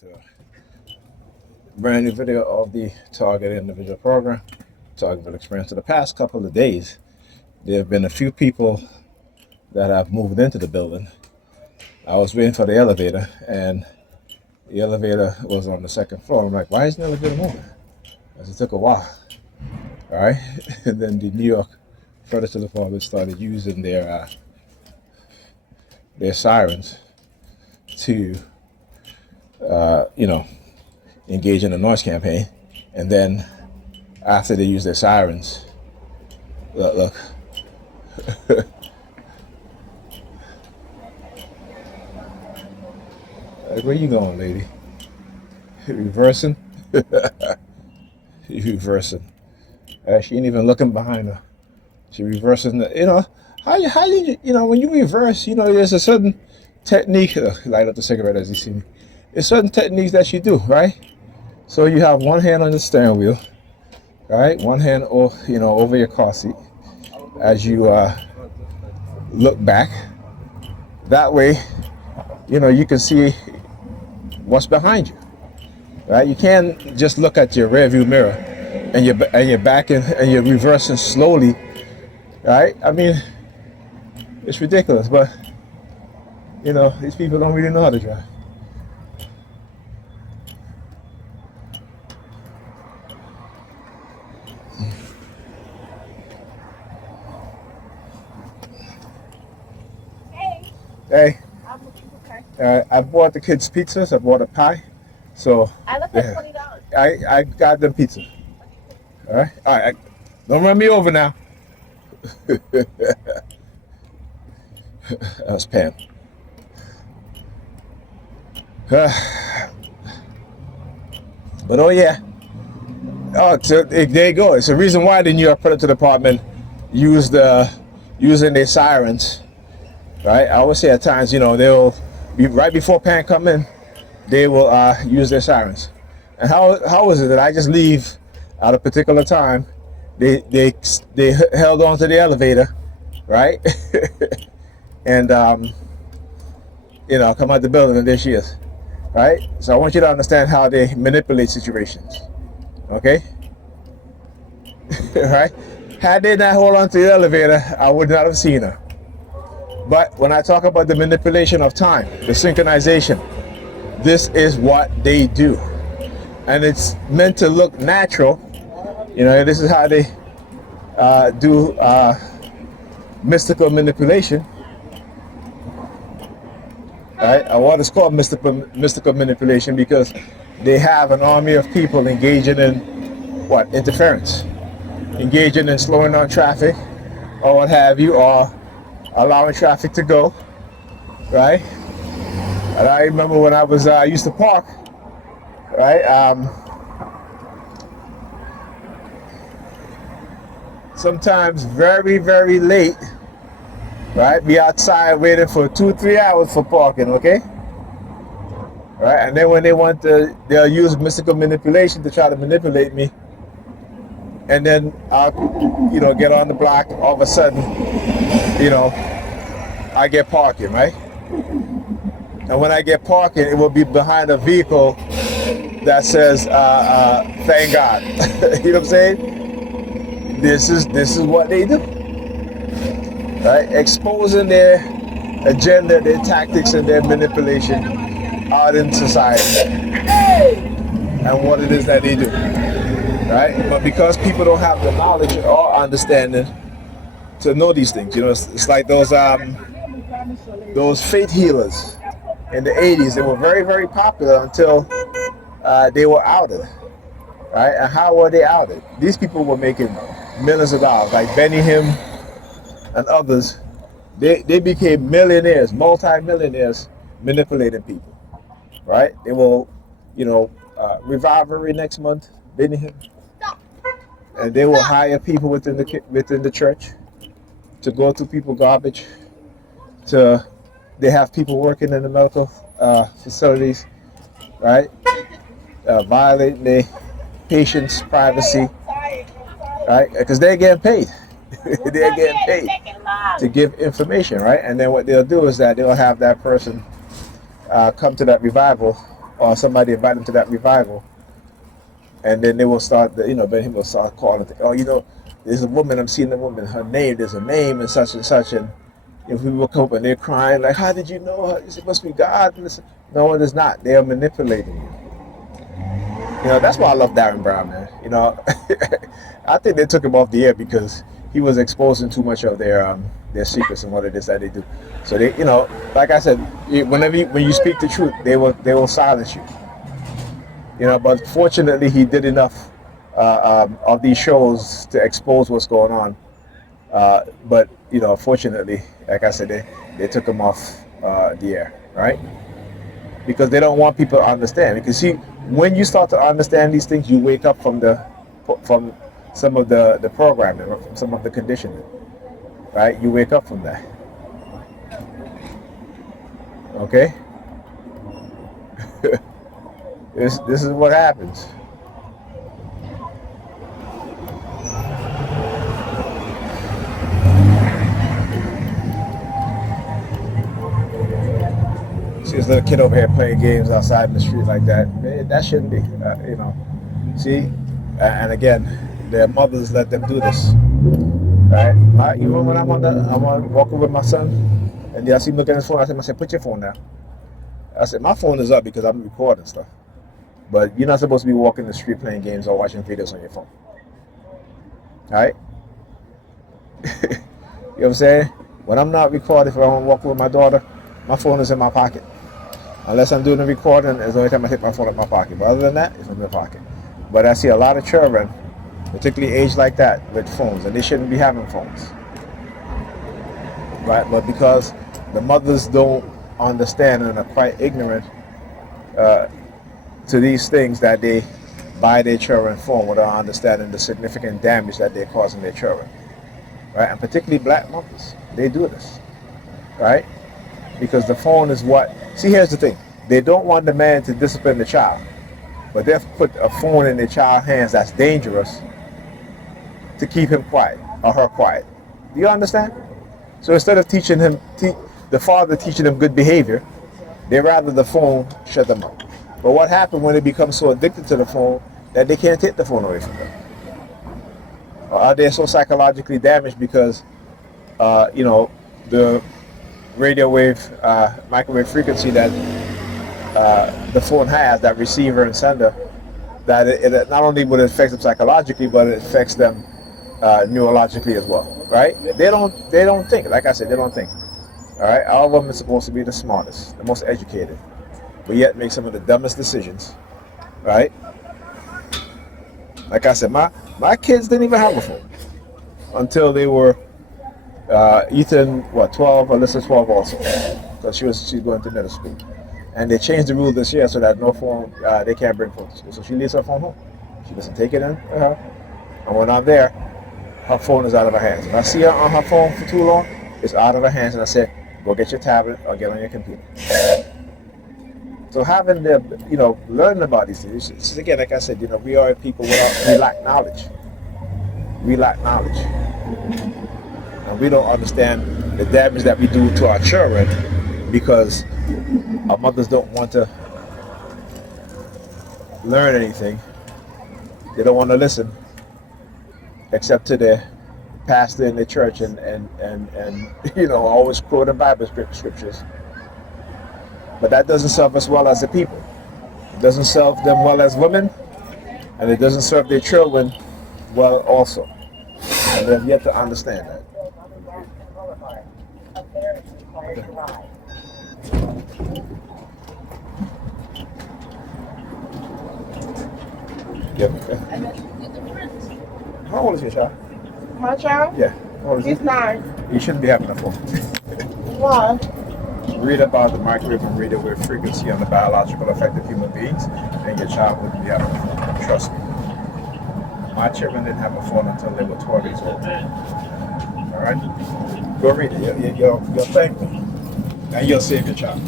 to a brand new video of the Target Individual Program, Target Experience. In the past couple of days, there have been a few people that have moved into the building. I was waiting for the elevator, and the elevator was on the second floor. I'm like, why isn't the elevator moving? Because it took a while. All right, and then the New York Predators Dept started using their sirens to, engage in a noise campaign. And then after they use their sirens, look. Like, where you going, lady? Reversing? Reversing. She ain't even looking behind her. She reversing. How you when you reverse, there's a certain technique. Light up the cigarette as you see me. There's certain techniques that you do, right? So you have one hand on the steering wheel, right? One hand, over your car seat as you look back. That way, you can see what's behind you, right? You can't just look at your rearview mirror and you're backing and you're reversing slowly, right? I mean, it's ridiculous, but these people don't really know how to drive. Hey. I bought the kids pizzas. I bought a pie. So I left like $20. I got them pizza. All right. Don't run me over now. That's Pam. But oh yeah. So there you go. It's the reason why the New York Predator Department using their sirens. Right? I always say at times, they'll be right before Pan come in, they will use their sirens. And how is it that I just leave at a particular time? They held on to the elevator, right? And come out the building and there she is, right? So I want you to understand how they manipulate situations, okay? Right? Had they not hold on to the elevator, I would not have seen her. But when I talk about the manipulation of time, the synchronization, this is what they do. And it's meant to look natural. This is how they do mystical manipulation. Right? What is called mystical manipulation because they have an army of people engaging in interference, engaging in slowing down traffic or what have you, or allowing traffic to go, right? And I remember when I used to park, right? Sometimes very, very late, right? Be outside waiting for 2-3 hours for parking, okay? Right? And then when they'll use mystical manipulation to try to manipulate me. And then I'll, get on the block, all of a sudden, I get parking, right? And when I get parking, it will be behind a vehicle that says, thank God. You know what I'm saying? This is what they do, right? Exposing their agenda, their tactics, and their manipulation out in society and what it is that they do, right? But because people don't have the knowledge or understanding to know these things, it's like those faith healers in the 80s. They were very, very popular until they were outed, right? And how were they outed? These people were making millions of dollars, like Benny Hinn and others. They became millionaires, multi-millionaires, manipulating people, right? They will, Revivery next month, Benny Hinn, and they will hire people within the church to go through people garbage. They have people working in the medical facilities, right? Violating their patients' privacy, right? Because they're getting paid. They're getting paid to give information, right? And then what they'll do is that they'll have that person come to that revival or somebody invite them to that revival, and then they will start, then he will start calling, oh, there's a woman, I'm seeing a woman, her name, there's a name and such, and if we woke up and they're crying, like, how did you know her? It must be God. And no, it is not. They are manipulating you. That's why I love Darren Brown, man. I think they took him off the air because he was exposing too much of their secrets and what it is that they do. So they, like I said, when you speak the truth, they will silence you. But fortunately, he did enough of these shows to expose what's going on. But fortunately, like I said, they took him off the air, right? Because they don't want people to understand. Because see, when you start to understand these things, you wake up from some of the programming, or from some of the conditioning, right? You wake up from that. Okay. This is what happens. See this little kid over here playing games outside in the street like that. That shouldn't be, See, and again, their mothers let them do this, right? Even when I'm walking with my son, and I see him looking at his phone, I said, put your phone down. I said, my phone is up because I'm recording stuff. But you're not supposed to be walking the street playing games or watching videos on your phone. All right? You know what I'm saying? When I'm not recording, if I'm walking with my daughter, my phone is in my pocket. Unless I'm doing a recording, it's the only time I hit my phone in my pocket. But other than that, it's in my pocket. But I see a lot of children, particularly aged like that, with phones, and they shouldn't be having phones. Right? But because the mothers don't understand and are quite ignorant to these things, that they buy their children phone without understanding the significant damage that they're causing their children. Right? And particularly black mothers, they do this. Right? Because the phone is what... See, here's the thing. They don't want the man to discipline the child, but they've put a phone in the child's hands that's dangerous to keep him quiet or her quiet. Do you understand? So instead of teaching him, the father teaching him good behavior, they rather the phone shut them up. But what happens when they become so addicted to the phone that they can't take the phone away from them? Or are they so psychologically damaged because, the radio wave, microwave frequency that the phone has, that receiver and sender, that it not only would affect them psychologically, but it affects them neurologically as well, right? They don't think. Like I said, they don't think. All right, all of them are supposed to be the smartest, the most educated, but yet make some of the dumbest decisions, right? Like I said, my kids didn't even have a phone until they were Ethan, 12, Alyssa 12 also, because she's going to middle school, and they changed the rule this year so that no phone, they can't bring phones to school. So she leaves her phone home. She doesn't take it in to her, and when I'm there, her phone is out of her hands. If I see her on her phone for too long, it's out of her hands, and I say, go get your tablet or get on your computer. So having learning about these things, it's, again, like I said, we are people we lack knowledge. We lack knowledge. And we don't understand the damage that we do to our children because our mothers don't want to learn anything. They don't want to listen except to their pastor in the church and always quoting Bible scriptures. But that doesn't serve us well as a people. It doesn't serve them well as women, and it doesn't serve their children well also. And they've yet to understand that. Yep. How old is your child? My child? Yeah. How old is He's 9. You shouldn't be having a phone. Why? Read about the microwave and radio wave frequency on the biological effect of human beings, and your child wouldn't be having a phone. Trust me. My children didn't have a phone until they were 12 years old. All right? Go read it. You'll thank me. And you'll save your child.